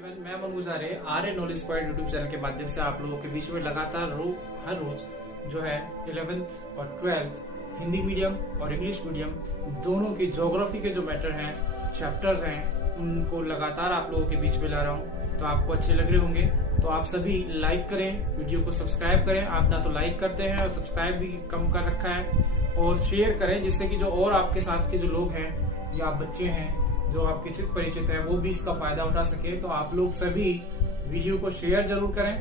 मैं मनोज आर्य knowledge point YouTube channel के माध्यम से आप लोगों के बीच में लगातार हर रोज जो है 11th और 12th हिंदी मीडियम और इंग्लिश मीडियम दोनों की ज्योग्राफी के जो मैटर हैं, चैप्टर्स हैं, उनको लगातार आप लोगों के बीच में ला रहा हूँ। तो आपको अच्छे लग रहे होंगे तो आप सभी लाइक करें, वीडियो को सब्सक्राइब करें। आप ना तो लाइक करते हैं और सब्सक्राइब भी कम कर रखा है, और शेयर करें जिससे कि जो और आपके साथ के जो लोग हैं या बच्चे हैं जो आपके चित परिचित हैं वो भी इसका फायदा उठा सके। तो आप लोग सभी वीडियो को शेयर जरूर करें,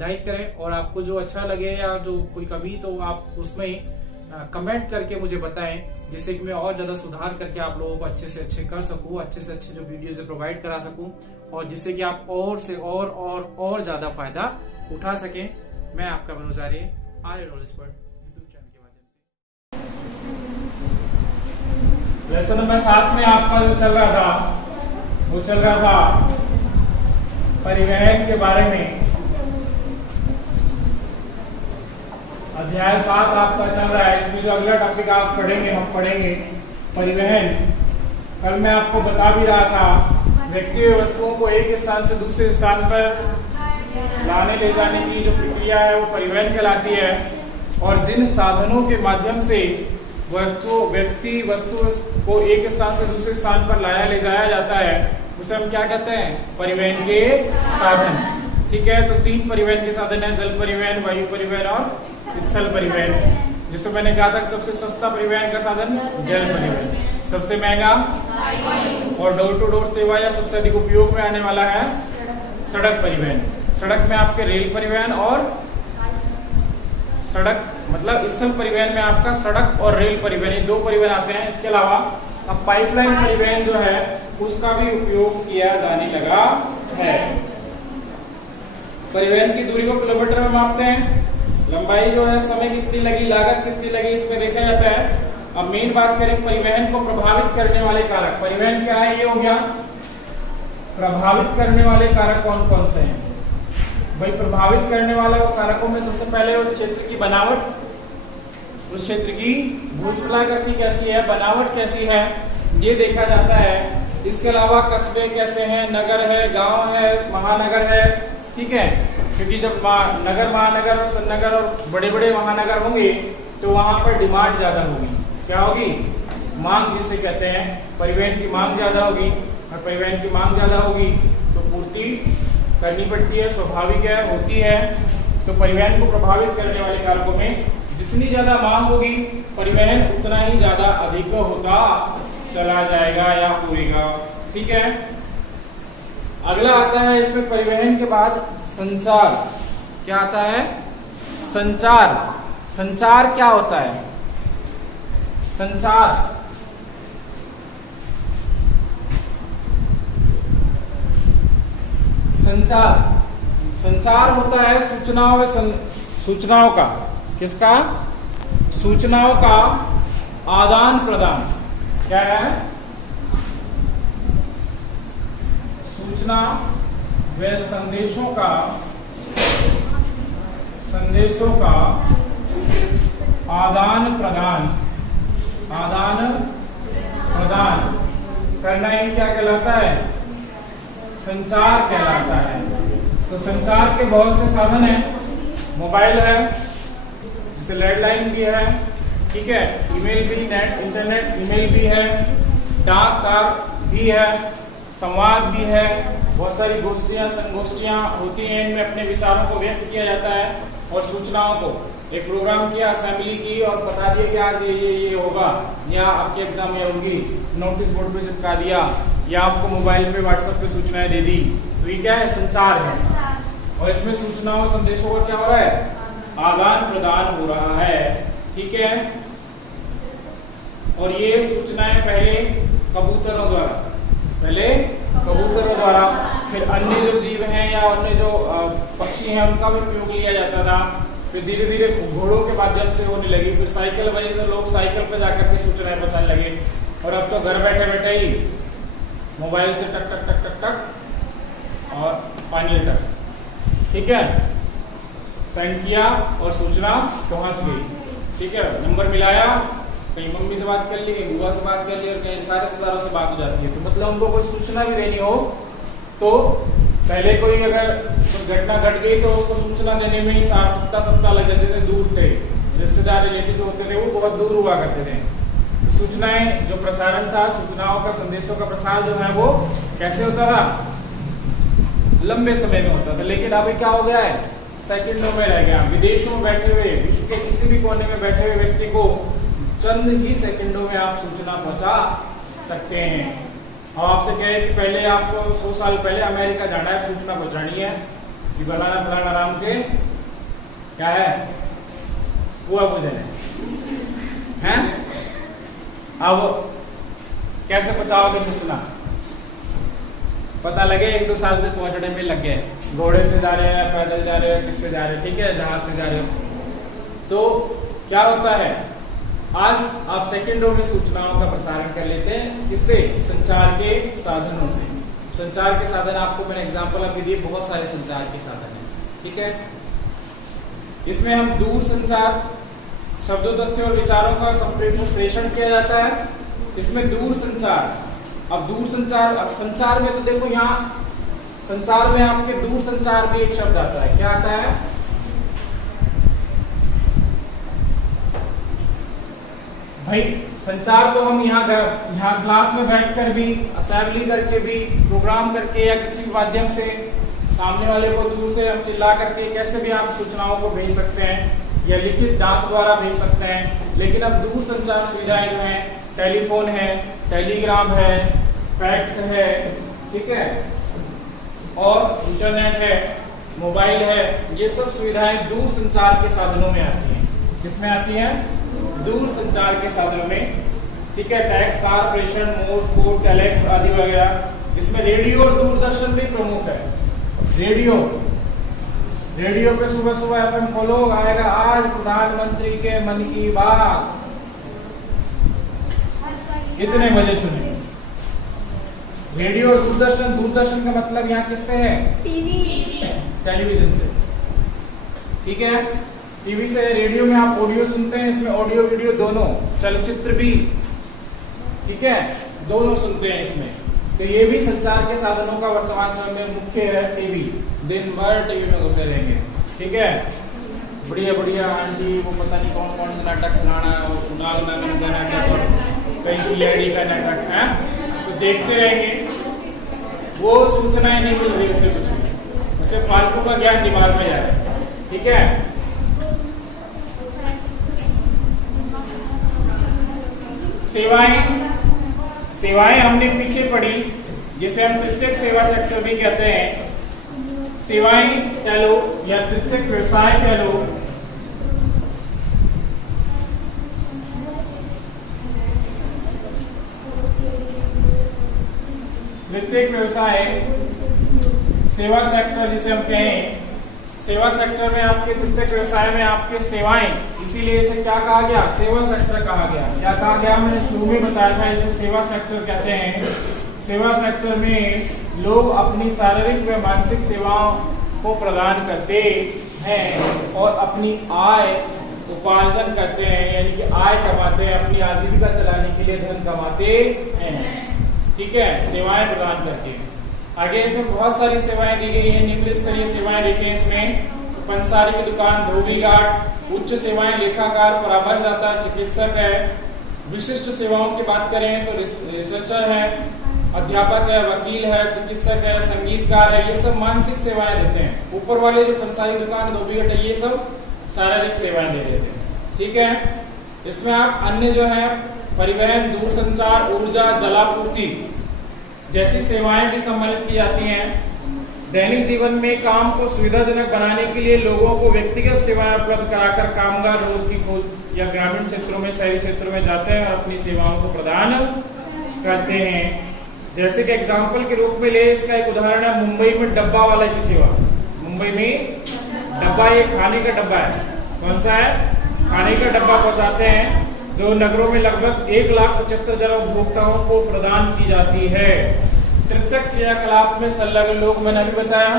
लाइक करें, और आपको जो अच्छा लगे या जो कोई कमी तो आप उसमें कमेंट करके मुझे बताएं, जिससे कि मैं और ज्यादा सुधार करके आप लोगों को अच्छे से अच्छे कर सकूं, अच्छे से अच्छे जो वीडियोज प्रोवाइड करा सकूं, और जिससे कि आप और से और ज्यादा फायदा उठा सकें। मैं आपका मनोज आर्य नॉलेज पॉइंट यूट्यूब चैनल के माध्यम से। लेसन नंबर 7 में आपका जो चल रहा था वो चल रहा था परिवहन के बारे में। अध्याय 7 आपका चल रहा है। इसमें जो अगला टॉपिक आप पढ़ेंगे, हम पढ़ेंगे परिवहन। कल मैं आपको बता भी रहा था व्यक्ति व वस्तुओं को एक स्थान से दूसरे स्थान पर लाने ले जाने की जो प्रक्रिया है वो परिवहन कहलाती है। और जिन साधनों के माध्यम से व्यक्ति वस्तु को एक स्थान से दूसरे स्थान पर लाया ले जाया जाता है उसे हम क्या कहते हैं? परिवहन के साधन। ठीक है, तो 3 परिवहन के साधन है, जल परिवहन, वायु परिवहन और स्थल परिवहन। जिससे मैंने कहा था सबसे सस्ता परिवहन का साधन जल परिवहन, सबसे महंगा और डोर टू डोर सेवा या सबसे अधिक उपयोग में आने वाला है सड़क परिवहन। सड़क में आपके रेल परिवहन और सड़क मतलब स्थल परिवहन में आपका सड़क और रेल परिवहन, ये 2 परिवहन आते हैं। इसके अलावा अब पाइपलाइन परिवहन जो है उसका भी उपयोग किया जाने लगा है। परिवहन की दूरी को किलोमीटर में मापते हैं। लंबाई जो है, समय कितनी लगी, लागत कितनी लगी, इसमें देखा जाता है। अब मेन बात करें परिवहन को प्रभावित करने वाले कारक। परिवहन क्या है? ये हो गया प्रभावित करने वाले कारक कौन कौन से हैं भाई? प्रभावित करने वाले कारकों में सबसे पहले उस क्षेत्र की बनावट, उस क्षेत्र की भूस्थलाकृति कैसी है, बनावट कैसी है, ये देखा जाता है। इसके अलावा कस्बे कैसे हैं, नगर है, गांव है, महानगर है। ठीक है, क्योंकि जब नगर, महानगर और सन्नगर और बड़े बड़े महानगर होंगे तो वहां पर डिमांड ज्यादा होगी। क्या होगी? मांग जिसे कहते हैं। परिवहन की मांग ज्यादा होगी, और परिवहन की मांग ज्यादा होगी तो पूर्ति करनी पड़ती है, स्वाभाविक है, होती है। तो परिवहन को प्रभावित करने वाले कारकों में जितनी ज्यादा मांग होगी परिवहन उतना ही ज्यादा अधिक होता चला जाएगा या होगा। ठीक है, अगला आता है इसमें परिवहन के बाद संचार। क्या आता है? संचार। संचार क्या होता है? संचार संचार होता है सूचनाओं का, किसका? सूचनाओं का आदान प्रदान। क्या है? सूचना व संदेशों का आदान प्रदान करना ही क्या कहलाता है? संचार कहलाता है। तो संचार के बहुत से साधन हैं। मोबाइल है, जैसे लैंडलाइन भी है, ठीक है, ईमेल भी, इंटरनेट ईमेल भी है, डाक तार भी है, संवाद भी है, बहुत सारी गोष्ठियां संगोष्ठियां होती हैं, इनमें अपने विचारों को व्यक्त किया जाता है। और सूचनाओं को एक प्रोग्राम किया, असेंबली की और बता दिया कि आज ये होगा, या आपके एग्जाम में होगी, नोटिस बोर्ड पे चिपका दिया, या आपको मोबाइल पे व्हाट्सएप पे सूचनाएं दे दी। तो ये क्या है? संचार है। और इसमें सूचनाओं संदेशों का क्या हो रहा है? आदान प्रदान हो रहा है। ठीक है, और ये सूचनाएं पहले कबूतरों द्वारा, फिर अन्य जो जीव हैं या अन्य जो पक्षी हैं उनका भी उपयोग लिया जाता था। फिर धीरे धीरे घोड़ों के माध्यम से होने लगी, फिर साइकिल बनी तो लोग साइकिल पर जाकर के सूचनाएं पहुंचाने लगे। और अब तो घर बैठे बैठे ही मोबाइल से टक टक टक टक टक और फाइनल टक। ठीक है, सेंड किया और सूचना पहुंच गई। ठीक है, नंबर मिलाया, कहीं मम्मी से बात कर ली, कहीं बुआ से बात कर ली और कहीं सारे रिश्तेदारों से बात हो जाती है। तो मतलब उनको कोई सूचना भी देनी हो तो पहले कोई अगर घटना घट गई तो उसको सूचना देने में ही सप्ताह लग जाते थे, दूर थे, रिश्तेदार रिलेटिव जो होते थे वो बहुत दूर हुआ करते थे। तो सूचनाएं जो प्रसारण था, सूचनाओं का, संदेशों का प्रसार जो है वो कैसे होता था, लंबे समय में होता था। लेकिन अभी क्या हो गया है, सेकंडों में रह गया। विदेशों में बैठे हुए, विश्व के किसी भी कोने में बैठे हुए व्यक्ति को चंद ही सेकंडों में आप सूचना पहुंचा सकते हैं। और आपसे कहे कि पहले आपको 100 साल पहले अमेरिका जाना है, सूचना पहुंचानी है कि फलाना फलाना नाम के क्या है हुआ भोजन है, अब कैसे पहुंचाओगे सूचना, पता लगे 1-2 साल तक पहुंचने में लग गए, घोड़े से जा रहे हैं, पैदल जा रहे हैं, किससे जा रहे हैं, ठीक है, जहाज से जा रहे हो। तो क्या होता है, आज आप सेकंडों में सूचनाओं का प्रसारण कर लेते हैं, किससे, संचार के साधनों से। संचार के साधन आपको मैंने एग्जांपल अभी दिए, बहुत सारे संचार के साधन हैं, ठीक है। इसमें हम दूर संचार, शब्दों, तथ्यों और विचारों का प्रेषण किया जाता है, इसमें दूर संचार। अब दूर संचार, अब संचार में तो देखो यहाँ संचार में आपके दूर संचार भी एक शब्द आता है, क्या आता है, भाई संचार तो हम यहाँ क्लास में बैठकर भी, असेंबली करके भी, प्रोग्राम करके या किसी भी माध्यम से सामने वाले को दूर से हम चिल्ला करके कैसे भी आप सूचनाओं को भेज सकते हैं या लिखित डाक द्वारा भेज सकते हैं। लेकिन अब दूर संचार सुविधाएं जो हैं, टेलीफोन है, टेलीग्राम है, फैक्स है, ठीक है, और इंटरनेट है, मोबाइल है, ये सब सुविधाएं दूर संचार के साधनों में आती हैं। किसमें आती हैं, दूर संचार के साधनों में, ठीक है। टैक्स, तार प्रेषण, मोर्स कोड, टेलेक्स आदि वगैरह। इसमें रेडियो और दूरदर्शन भी प्रमुख है। रेडियो पे सुबह सुबह एफएम खोलो, आएगा आज प्रधानमंत्री के मन की बात, कितने बजे सुने। रेडियो और दूरदर्शन, दूरदर्शन का मतलब यहाँ किससे है, टेलीविजन से, ठीक है। टीवी से, रेडियो में आप ऑडियो सुनते हैं, इसमें ऑडियो वीडियो दोनों, चलचित्र भी, ठीक है, दोनों सुनते हैं इसमें। तो ये भी संचार के साधनों का वर्तमान समय में मुख्य है टीवी। दिन भर टीवी में घुसे रहेंगे, ठीक है। बढ़िया बढ़िया आंटी, वो पता नहीं कौन कौन सा नाटक बनाना, का नाटक और कई सीआईडी का नाटक है, तो देखते रहेंगे। वो सूचनाएं नहीं मिल रही उससे, कुछ भी उससे फालतू का ज्ञान दिमाग में जा रहा है, ठीक है। सेवाएं हमने पीछे पढ़ी, जिसे हम तृतीयक सेवा सेक्टर भी कहते हैं। सेवाएं कह लो या तृतीयक व्यवसाय कह लो, तृतीयक व्यवसाय, सेवा सेक्टर जिसे हम कहें, सेवा सेक्टर में आपके तृतीयक व्यवसाय में आपके सेवाएं, इसीलिए इसे क्या कहा गया, सेवा सेक्टर कहा गया। क्या कहा गया, मैंने शुरू में बताया था, इसे सेवा सेक्टर कहते हैं। सेवा सेक्टर में लोग अपनी शारीरिक व मानसिक सेवाओं को प्रदान करते हैं और अपनी आय उपार्जन करते हैं, यानी कि आय कमाते हैं, अपनी आजीविका चलाने के लिए धन कमाते हैं, ठीक है, सेवाएं प्रदान करते हैं। आगे इसमें बहुत सारी सेवाएं दी गई हैं, निम्न स्तरीय सेवाएं देखें इसमें, पंसारी की दुकान, धोबी घाट। उच्च सेवाएं लेखाकार, परामर्शदाता, चिकित्सक है। विशिष्ट सेवाओं की बात करें तो रिसर्चर है, अध्यापक है, वकील है, चिकित्सक है, संगीतकार है, ये सब मानसिक सेवाएं देते हैं। ऊपर वाले जो पंसारी दुकान, धोबी घाट है, ये सब शारीरिक सेवाएं दे देते हैं, ठीक है। इसमें आप अन्य जो है परिवहन, दूरसंचार, ऊर्जा, जलापूर्ति जैसी सेवाएं भी सम्मिलित की जाती हैं। दैनिक जीवन में काम को सुविधाजनक बनाने के लिए लोगों को व्यक्तिगत सेवाएं उपलब्ध कराकर कामगार रोज की खोज या ग्रामीण क्षेत्रों में, शहरी क्षेत्रों में जाते हैं और अपनी सेवाओं को प्रदान करते हैं। जैसे कि एग्जाम्पल के रूप में ले, इसका एक उदाहरण है मुंबई में डब्बा वाला की सेवा। मुंबई में डब्बा, ये खाने का डब्बा है, कौन सा है, खाने का डब्बा पहुंचाते हैं, जो नगरों में लगभग 1,75,000 उपभोक्ताओं को प्रदान की जाती है। तृतीयक क्रियाकलाप में संलग्न लोग मैंने अभी बताया,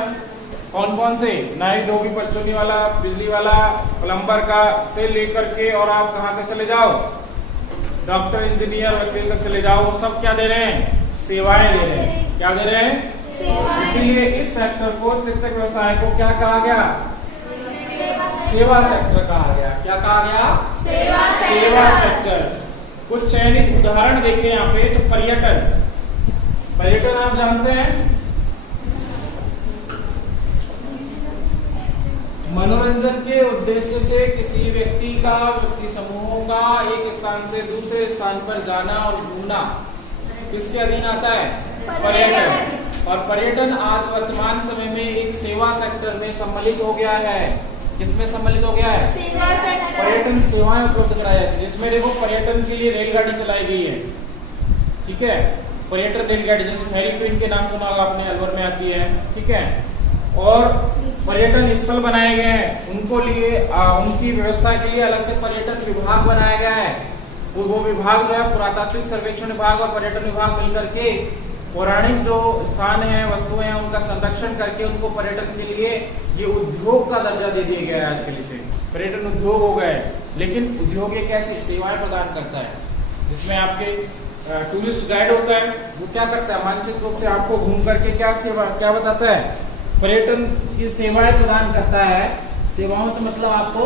कौन कौन से, नाई, धोबी, परचूनी वाला, बिजली वाला, प्लम्बर का से लेकर के और आप कहाँ तक चले जाओ, डॉक्टर, इंजीनियर, वकील तक चले जाओ, वो सब क्या दे रहे हैं, सेवाएं दे रहे हैं। क्या दे रहे हैं, इसीलिए इस सेक्टर को, तृतीयक व्यवसाय को क्या कहा गया? सेवा सेक्टर कहा गया। क्या कहा गया? सेवा सेक्टर। कुछ चयनित उदाहरण देखें यहाँ पे। तो पर्यटन, पर्यटन आप जानते हैं मनोरंजन के उद्देश्य से किसी व्यक्ति का, व्यक्ति समूहों का एक स्थान से दूसरे स्थान पर जाना और घूमना किसके अधीन आता है? पर्यटन। और पर्यटन आज वर्तमान समय में एक सेवा सेक्टर में सम्मिलित हो गया है। किसमें सम्मिलित हो गया है? सेवा सेक्टर। पर्यटन सेवाएं उपलब्ध कराई जाती है, जिसमें देखो पर्यटन के लिए रेलगाड़ी चलाई गई है। ठीक है, पर्यटन रेलगाड़ी, जैसे फेरी क्वीन के नाम सुना होगा आपने, अलवर में आती है। ठीक है, और पर्यटन स्थल बनाए गए हैं, उनको लिए उनकी व्यवस्था के लिए अलग से पर्यटन विभाग बनाया गया है। वो विभाग जो है पुरातात्विक सर्वेक्षण विभाग और पर्यटन विभाग मिलकर के पौराणिक जो स्थान है, वस्तुएं हैं, उनका संरक्षण करके उनको पर्यटन के लिए ये उद्योग का दर्जा दे दिया गया है। आजकल इसे पर्यटन उद्योग हो गए। लेकिन उद्योग एक ऐसी सेवाएं प्रदान करता है जिसमें आपके टूरिस्ट गाइड होता है, वो क्या करता है? मानसिक रूप से आपको घूम करके क्या बताता है? पर्यटन की सेवाएं प्रदान करता है। सेवाओं से मतलब आपको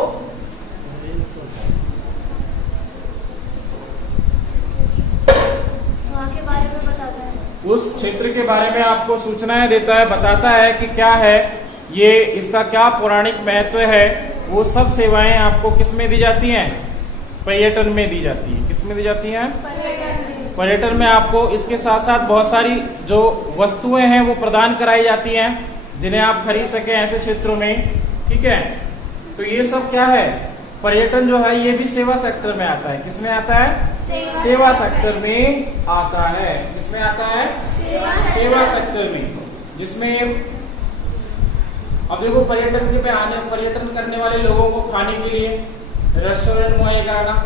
वहाँ के बारे में बताता है, उस क्षेत्र के बारे में आपको सूचनाएं देता है, बताता है कि क्या है ये, इसका क्या पौराणिक महत्व है। वो सब सेवाएं आपको किस में दी जाती हैं? पर्यटन में दी जाती है। किस में दी जाती हैं? पर्यटन में आपको इसके साथ साथ बहुत सारी जो वस्तुएं हैं वो प्रदान कराई जाती हैं, जिन्हें आप खरीद सकें ऐसे क्षेत्रों में। ठीक है, तो ये सब क्या है? पर्यटन जो है ये भी सेवा सेक्टर में आता है। किसमें आता है? सेवा सेक्टर में आता है। किसमें आता है? सेवा सेक्टर में, जिसमें अब देखो पर्यटन के पे आने, पर्यटन करने वाले लोगों को खाने के लिए रेस्टोरेंट मुहैया कराना,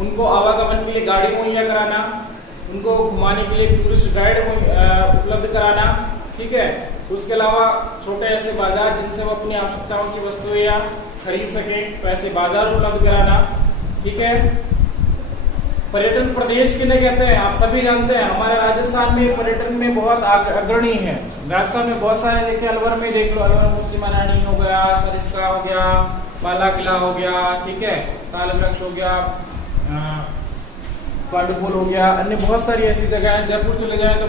उनको आवागमन के लिए गाड़ी मुहैया कराना, उनको घुमाने के लिए टूरिस्ट गाइड उपलब्ध कराना। ठीक है, उसके अलावा छोटे ऐसे बाजार जिनसे वो अपनी आवश्यकताओं की वस्तुएं या खरीद सके, तो ऐसे बाजार उपलब्ध कराना। ठीक है, पर्यटन प्रदेश किन्हें कहते हैं? आप सभी जानते हैं, हमारे राजस्थान में पर्यटन में बहुत अग्रणी है। राजस्थान में बहुत सारे, देखिए अलवर में देख लो, अलवर में सीमा रानी हो गया, सरिस्का हो गया, बाला किला हो गया, ठीक है, ताल वृक्ष हो गया, पांडुपुल हो गया, अन्य बहुत सारी ऐसी जगह है। जयपुर चले जाए तो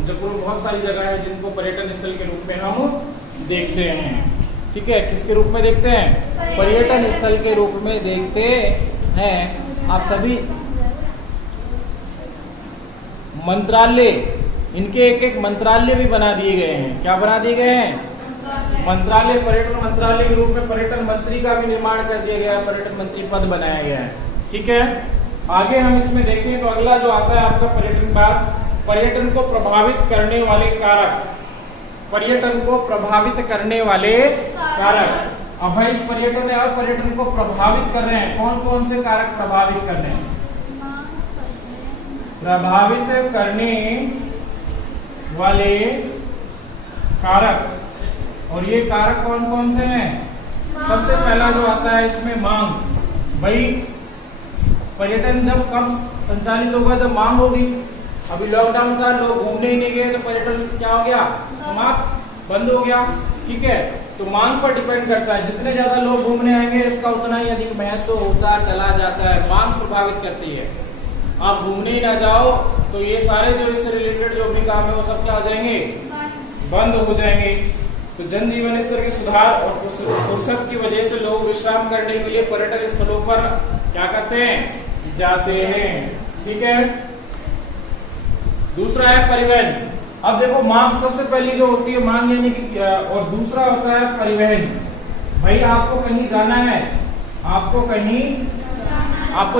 जयपुर में बहुत सारी जगह है जिनको पर्यटन स्थल के रूप में हम देखते हैं। ठीक है, किसके रूप में देखते हैं? पर्यटन स्थल के रूप में देखते हैं। आप सभी मंत्रालय, इनके एक एक मंत्रालय भी बना दिए गए हैं। क्या बना दिए गए हैं? मंत्रालय। पर्यटन मंत्रालय के रूप में पर्यटन मंत्री का भी निर्माण कर दिया गया है, पर्यटन मंत्री पद बनाया गया है। ठीक है, आगे हम इसमें देखें तो अगला जो आता है आपका पर्यटन बात, पर्यटन को प्रभावित करने वाले कारक। पर्यटन को प्रभावित करने वाले कारक। अब भाई इस पर्यटन और पर्यटन को प्रभावित कर रहे हैं, कौन कौन से कारक प्रभावित कर रहे हैं? प्रभावित करने वाले कारक, और ये कारक कौन कौन से हैं? सबसे पहला जो आता है इसमें मांग। भाई पर्यटन जब कब संचालित होगा? जब मांग होगी। अभी लॉकडाउन था, लोग घूमने ही नहीं गए तो पर्यटन क्या हो गया? समाप्त, बंद हो गया। ठीक है, तो मांग पर डिपेंड करता है, जितने ज्यादा लोग घूमने आएंगे इसका उतना ही अधिक महत्व होता चला जाता है। मांग प्रभावित करती है। आप घूमने ही ना जाओ तो ये सारे जो इससे रिलेटेड जो भी काम है वो सब क्या हो जाएंगे? बंद हो जाएंगे। तो जनजीवन स्तर के सुधार और फुर्सत की वजह से लोग विश्राम करने के लिए पर्यटन स्थलों पर क्या करते हैं? जाते हैं। ठीक है, दूसरा है परिवहन। अब देखो मांग सबसे पहली जो होती है मांग, यानी कि, और दूसरा होता है परिवहन। भाई आपको कहीं जाना है, आपको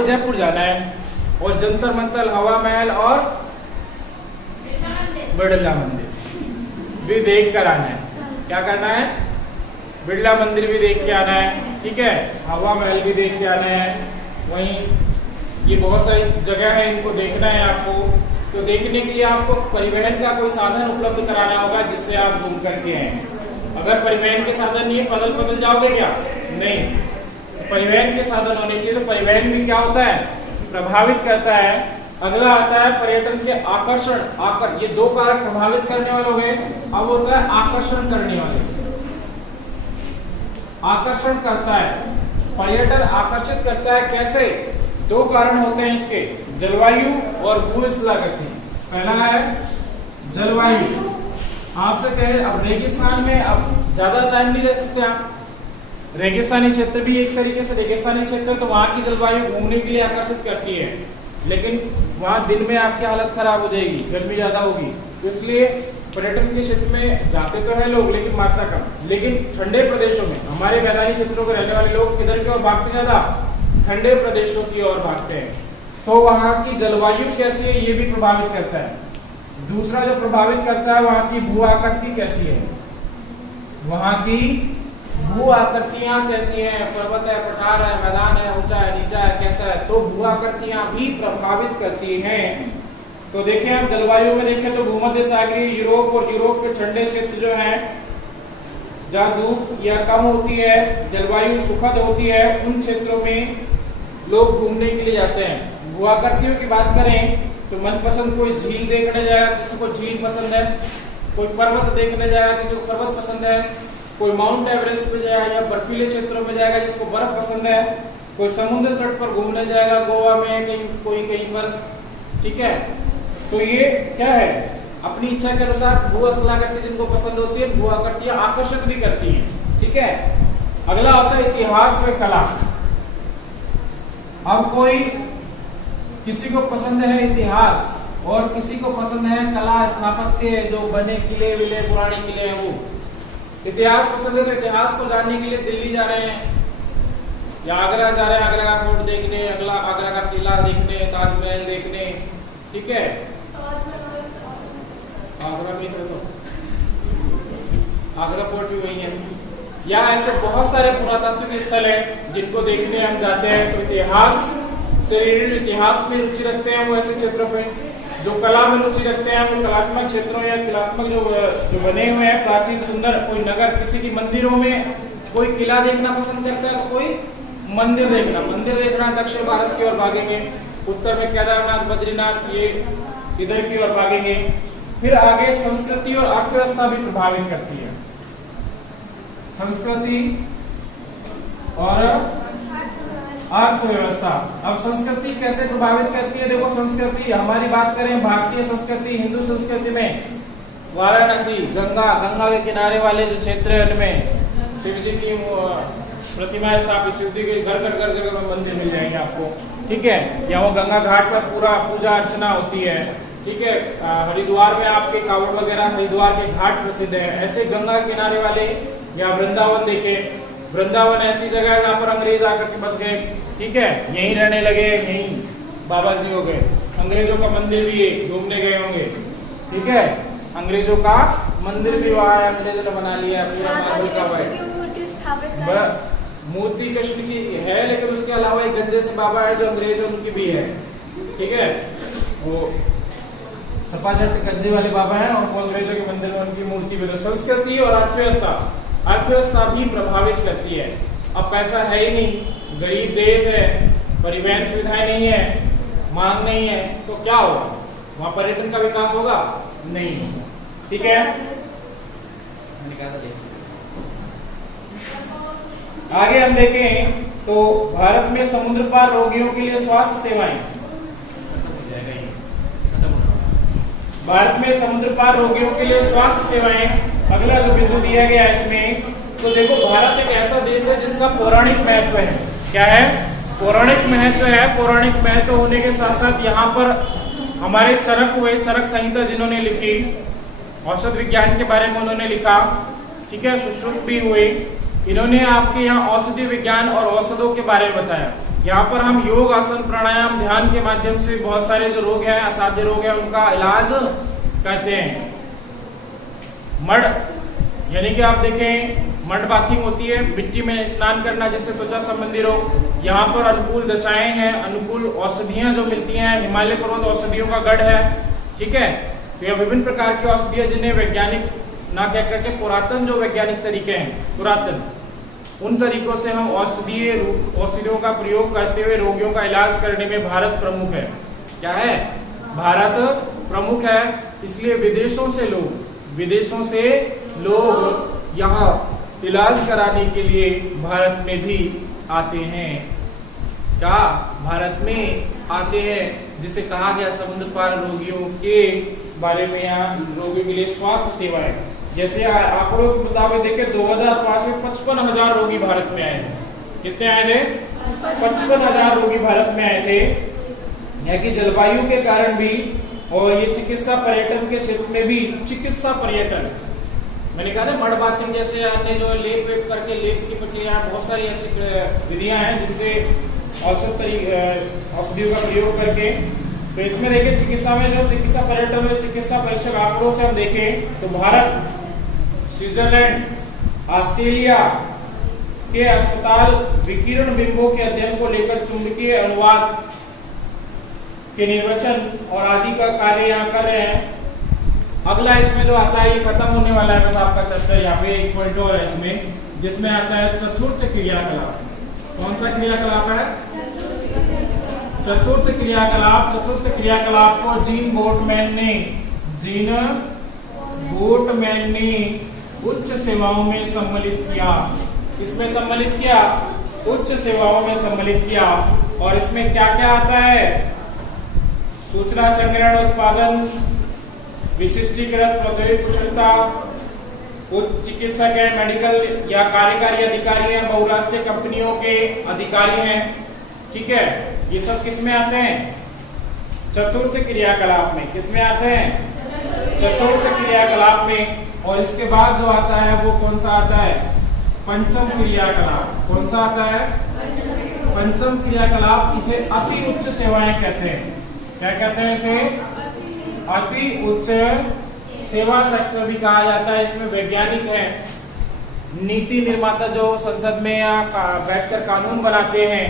जयपुर जाना है और जंतर मंतर, हवा महल और बिड़ला मंदिर भी देख कर आना है। क्या करना है? बिड़ला मंदिर भी देख के आना है। ठीक है, हवा महल भी देख के आना है। वहीं ये बहुत सारी जगह है, इनको देखना है आपको। तो देखने के लिए आपको परिवहन का कोई साधन उपलब्ध कराना होगा जिससे आप घूम करके आए। अगर परिवहन के साधन नहीं है, पैदल जाओगे क्या? नहीं, परिवहन के साधन होने चाहिए। तो परिवहन भी क्या होता है? प्रभावित करता है। अगला आता है पर्यटन के आकर्षण। ये दो कारक प्रभावित करने वाले हो गए। अब होता है आकर्षण करने वाले। आकर्षण करता है, पर्यटन आकर्षित करता है कैसे? दो कारण होते हैं इसके, जलवायु और भूस्थलाकृति। पहला है जलवायु। आपसे कहे अब रेगिस्तान में अब ज्यादा टाइम नहीं रह सकते आप, रेगिस्तानी क्षेत्र भी एक तरीके से रेगिस्तानी क्षेत्र, तो वहां की जलवायु घूमने के लिए आकर्षित करती है, लेकिन वहां दिन में आपकी हालत खराब हो जाएगी, गर्मी ज्यादा होगी। तो इसलिए पर्यटन के क्षेत्र में जाते तो है लोग, लेकिन मात्रा कम। लेकिन ठंडे प्रदेशों में हमारे मैदानी क्षेत्रों में रहने वाले लोग किधर की ओर भागते, ज्यादा ठंडे प्रदेशों की ओर भागते हैं। तो वहां की जलवायु कैसी है ये भी प्रभावित करता है। दूसरा जो प्रभावित करता है, वहां की भू आकृति कैसी है, वहां की भू आकृतियां कैसी हैं, पर्वत है, पठार है, मैदान है, ऊंचा है, नीचा है, कैसा है, तो भू आकृतियां भी प्रभावित करती हैं। तो देखें हम जलवायु में देखें तो भूमध्य सागरीय यूरोप और यूरोप के ठंडे क्षेत्र जो हैं, जहाँ धूप या कम होती है, जलवायु सुखद होती है, उन क्षेत्रों में लोग घूमने के लिए जाते हैं। भू आकृतियों की बात करें तो मनपसंद कोई झील देखने जाएगा, किसी को झील पसंद है, कोई पर्वत देखने जाएगा, किसी को पर्वत पसंद है, कोई माउंट एवरेस्ट पे जाएगा या बर्फीले क्षेत्रों में जाएगा जिसको बर्फ पसंद है, कोई समुद्र तट पर घूमने जाएगा, गोवा में कहीं, कोई कहीं पर। ठीक है, तो ये क्या है, अपनी इच्छा के अनुसार भू-स्थलाकृति जिनको पसंद होती है, भू आकृतियां आकर्षित भी करती हैं। ठीक है, अगला होता है इतिहास व कला। अब कोई किसी को पसंद है इतिहास और किसी को पसंद है कला, स्थापत्य, जो बने किले विले, पुराने किले हैं, वो इतिहास पसंद है तो इतिहास को जानने के लिए दिल्ली जा रहे हैं या आगरा जा रहे हैं, आगरा का फोर्ट देखने, आगरा का किला देखने, ताजमहल देखने। ठीक है, आगरा में तो आगरा फोर्ट भी वही है। या ऐसे बहुत सारे पुरातात्विक स्थल हैं जिनको देखने हम जाते हैं। तो इतिहास से इतिहास में रुचि रखते हैं वो ऐसे क्षेत्रों पे, जो कला में रुचि रखते हैं वो कलात्मक क्षेत्रों या कलात्मक जो बने हुए हैं प्राचीन सुंदर, कोई नगर, किसी की मंदिरों में कोई किला देखना पसंद करता है, तो कोई मंदिर देखना दक्षिण भारत की ओर भागेंगे, उत्तर में केदारनाथ, बद्रीनाथ, ये इधर की ओर भागेंगे। फिर आगे संस्कृति और अर्थव्यवस्था भी प्रभावित करती है। संस्कृति और अर्थव्यवस्था। अब संस्कृति कैसे प्रभावित करती है? देखो, संस्कृति हमारी बात करें, भारतीय संस्कृति, हिंदू संस्कृति में वाराणसी, गंगा के किनारे वाले जो क्षेत्र है उनमें शिव जी की प्रतिमाएं स्थापित, शिव जी के घर में मंदिर मिल जाएंगे आपको। ठीक है, या वो गंगा घाट पर पूरा पूजा अर्चना होती है। ठीक है, हरिद्वार में आपके कावड़ वगैरह, हरिद्वार के घाट प्रसिद्ध है। ऐसे गंगा के किनारे वाले, या वृंदावन देखें, वृंदावन ऐसी जगह है जहाँ पर अंग्रेज आकर के बस गए। ठीक है, यहीं रहने लगे, यहीं बाबा जी हो गए। अंग्रेजों का मंदिर भी है, घूमने गए होंगे। ठीक है, अंग्रेजों का मंदिर भी वहाँ है, अंग्रेजों ने बना लिया है, पूरा मार्बल का है। मूर्ति कृष्ण की है, लेकिन उसके अलावा एक गंजे से बाबा है जो अंग्रेज है उनकी भी है। ठीक है, वो सपाचट गंजे वाले बाबा है और वो अंग्रेजों के मंदिर में उनकी मूर्ति भी। संस्कृति और अर्थव्यवस्था भी प्रभावित करती है। अब पैसा है ही नहीं, गरीब देश है, परिवहन सुविधाएं नहीं है, मांग नहीं है, तो क्या होगा? वहां पर्यटन का विकास होगा? नहीं। ठीक है, आगे हम देखें तो भारत में समुद्र पार रोगियों के लिए स्वास्थ्य सेवाएं। भारत में समुद्र पार रोगियों के लिए स्वास्थ्य सेवाएं, अगला जो बिंदु दिया गया है इसमें, तो देखो भारत एक ऐसा देश है जिसका पौराणिक महत्व है। क्या है? पौराणिक महत्व है। पौराणिक महत्व होने के साथ साथ यहाँ पर हमारे चरक संहिता जिन्होंने लिखी, औषध विज्ञान के बारे में उन्होंने लिखा। ठीक है, सुश्रुत भी हुए, इन्होंने आपके यहाँ औषधि विज्ञान और औषधों के बारे में बताया। यहाँ पर हम योग, आसन, प्राणायाम, ध्यान के माध्यम से बहुत सारे जो रोग हैं, असाध्य रोग हैं, उनका इलाज करते हैं। मड यानी कि आप देखें, मड बाथिंग होती है, मिट्टी में स्नान करना जिससे त्वचा संबंधी रोग। यहाँ पर अनुकूल दशाएं हैं, अनुकूल औषधियां जो मिलती हैं, हिमालय पर्वत औषधियों का गढ़ है। ठीक है, तो यह विभिन्न प्रकार की औषधियां जिन्हें वैज्ञानिक ना कह करके पुरातन जो वैज्ञानिक तरीके हैं, पुरातन, उन तरीकों से हम औषधियों का प्रयोग करते हुए रोगियों का इलाज करने में भारत प्रमुख है। क्या है? भारत प्रमुख है, इसलिए विदेशों से लोग यहाँ इलाज कराने के लिए भारत में भी आते हैं। क्या भारत में आते हैं, जिसे कहा गया समुद्र पार रोगियों के बारे में, यहाँ रोगियों के लिए स्वास्थ्य सेवाएं। जैसे आंकड़ों के मुताबिक देखें 2005 में 55,000 रोगी भारत में आए थे। कितने आए थे? 55,000 रोगी भारत में आए थे। यहाँ की जलवायु के कारण भी और ये चिकित्सा पर्यटन के क्षेत्र में भी, चिकित्सा पर्यटन मैंने कहा था, मड बाथिंग जैसे अन्य जो लेप वेप करके लेप की प्रक्रिया, बहुत सारी ऐसी विधियां हैं जिनसे औषधियों का प्रयोग करके। तो इसमें देखिए चिकित्सा में जो चिकित्सा पर्यटन में चिकित्सा परीक्षक आंकड़ों से हम देखें तो भारत, स्विट्जरलैंड, ऑस्ट्रेलिया के अस्पताल विकिरण बिंबों के अध्ययन को लेकर चुंबकीय अनुवाद के निर्वचन और आदि का कार्य यहाँ कर रहे हैं। अगला इसमें जो आता है, ये खत्म होने वाला है बस आपका चैप्टर, यहाँ पे एक पॉइंट और है इसमें, जिसमें आता है चतुर्थ क्रियाकलाप। कौन सा क्रियाकलाप है? चतुर्थ क्रियाकलाप। चतुर्थ क्रियाकलाप को जीन बोटमैन ने उच्च सेवाओं में सम्मिलित किया। किसमें सम्मिलित किया? उच्च सेवाओं में सम्मिलित किया। और इसमें क्या क्या आता है? सूचना संग्रहण, उत्पादन, विशिष्टीकृत प्रौद्योगिकी कुशलता, उच्च चिकित्सक है, मेडिकल या कार्यकारी अधिकारी है, बहुराष्ट्रीय कंपनियों के अधिकारी हैं। ठीक है, ये सब किसमें आते हैं? चतुर्थ क्रियाकलाप में। किसमें आते हैं? चतुर्थ क्रियाकलाप में। और इसके बाद जो आता है वो कौन सा आता है? पंचम क्रियाकलाप। कौन सा आता है? पंचम क्रियाकलाप। इसे अति उच्च सेवाएं कहते हैं। क्या कहते हैं इसे? अति उच्च सेवा सेक्टर भी कहा जाता है। इसमें वैज्ञानिक है, नीति निर्माता जो संसद में या बैठकर कानून बनाते हैं,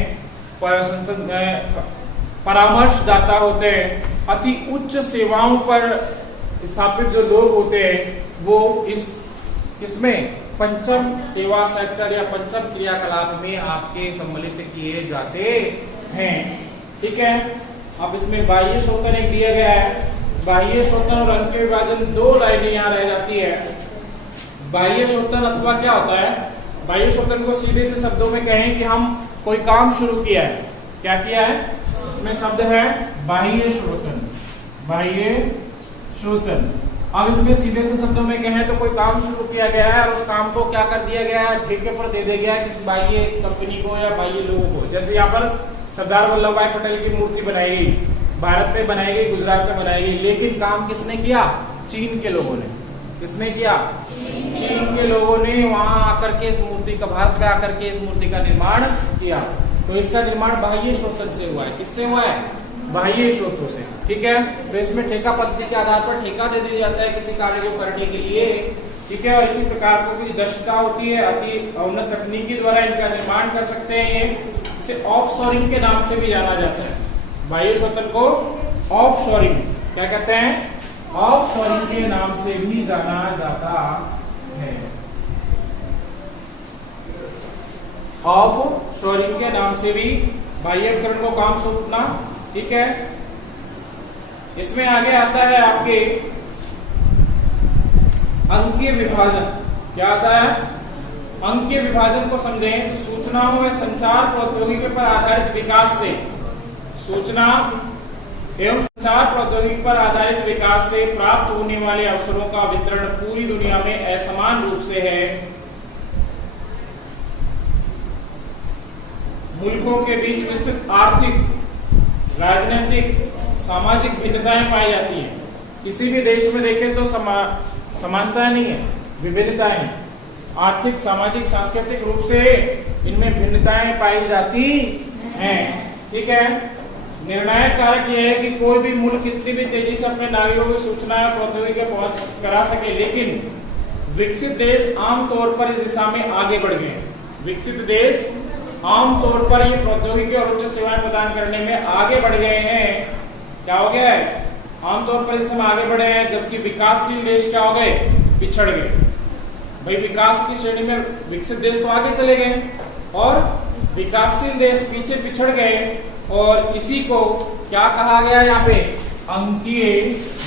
पर संसद परामर्शदाता होते हैं, अति उच्च सेवाओं पर स्थापित जो लोग होते हैं वो इसमें पंचम सेवा सेक्टर या पंचम क्रियाकलाप में आपके सम्मिलित किए जाते हैं। ठीक है, अब इसमें बाह्य शोधन एक दिया गया है। बाह्य शोधन और अंग के विभाजन, दो लाइनें यहाँ रह जाती है। बाह्य शोधन अथवा क्या होता है? बाह्य शोधन को सीधे से शब्दों में कहें कि हम कोई काम शुरू किया है। क्या किया है? इसमें शब्द है बाह्य शोधन। बाह्य शोधन। अब इसमें सीधे से शब्दों में कहें तो कोई काम शुरू किया गया है और उस काम को क्या कर दिया गया है? ठेके पर दे दिया गया है किसी बाह्य कंपनी को या बाह्य लोगों को। जैसे यहाँ पर सरदार वल्लभ भाई पटेल की मूर्ति बनाई गई, भारत में बनाई गई, गुजरात में बनाई गई, लेकिन काम किसने किया? चीन के लोगों ने। किसने किया? चीन के लोगों ने वहां आकर के इस मूर्ति का, भारत में आकर के इस मूर्ति का निर्माण किया। तो इसका निर्माण बाह्य स्रोत से हुआ है। किससे हुआ है? बाह्य स्रोतों से। ठीक है, तो इसमें ठेका पद्धति के आधार पर ठेका दे दिया जाता है किसी कार्य को करने के लिए। ठीक है, और इसी प्रकार की दक्षता होती है, अति उन्नत तकनीकी द्वारा इनका निर्माण कर सकते हैं। ये इसे ऑफशोरिंग के नाम से भी जाना जाता है। बाह्य शोधन को ऑफशोरिंग क्या कहते हैं? ऑफशोरिंग के नाम से भी जाना जाता है। ऑफशोरिंग के नाम से भी बाह्य उपकरण को काम सौंपना। ठीक है, इसमें आगे आता है आपके अंकीय विभाजन। क्या आता है? अंकीय विभाजन को समझें तो सूचनाओं में संचार प्रौद्योगिकी पर आधारित विकास से, सूचना एवं संचार प्रौद्योगिकी पर आधारित विकास से प्राप्त होने वाले अवसरों का वितरण पूरी दुनिया में असमान रूप से है। मुल्कों के बीच विस्तृत आर्थिक, राजनीतिक, सामाजिक भिन्नताएं पाई जाती हैं। किसी भी देश में देखें तो समानताएं नहीं है, विभिन्नताएं हैं। आर्थिक, सामाजिक, सांस्कृतिक रूप से इनमें भिन्नताएं पाई जाती हैं। ठीक है, निर्णायक कारक यह है कि कोई भी मुल्क कितनी भी तेजी से अपने नागरिकों की सूचना या प्रौद्योगिकी पहुंच करा सके, लेकिन विकसित देश आमतौर पर इस दिशा में आगे बढ़ गए हैं। विकसित देश आमतौर पर ये प्रौद्योगिकी और उच्च सेवाएं प्रदान करने में आगे बढ़ गए हैं। क्या हो गया है? आमतौर पर इस समय आगे बढ़े हैं, जबकि विकासशील देश क्या हो गए? पिछड़ गए। भाई विकास की श्रेणी में विकसित देश तो आगे चले गए और विकासशील देश पीछे पिछड़ गए, और इसी को क्या कहा गया यहाँ पे? अंकीय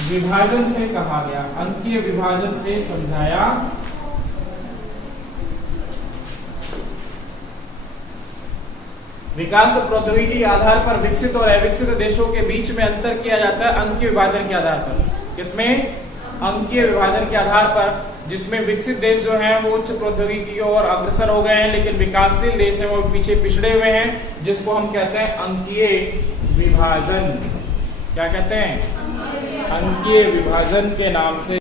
विभाजन से कहा गया, अंकीय विभाजन से समझाया। विकास प्रौद्योगिकी के आधार पर विकसित और अविकसित देशों के बीच में अंतर किया जाता है अंकीय विभाजन के आधार पर। किसमें? अंकीय विभाजन के आधार पर, जिसमें विकसित देश जो हैं वो उच्च प्रौद्योगिकी की ओर अग्रसर हो गए हैं, लेकिन विकासशील देश हैं वो पीछे पिछड़े हुए हैं, जिसको हम कहते हैं अंकीय विभाजन। क्या कहते हैं? अंकीय विभाजन के नाम से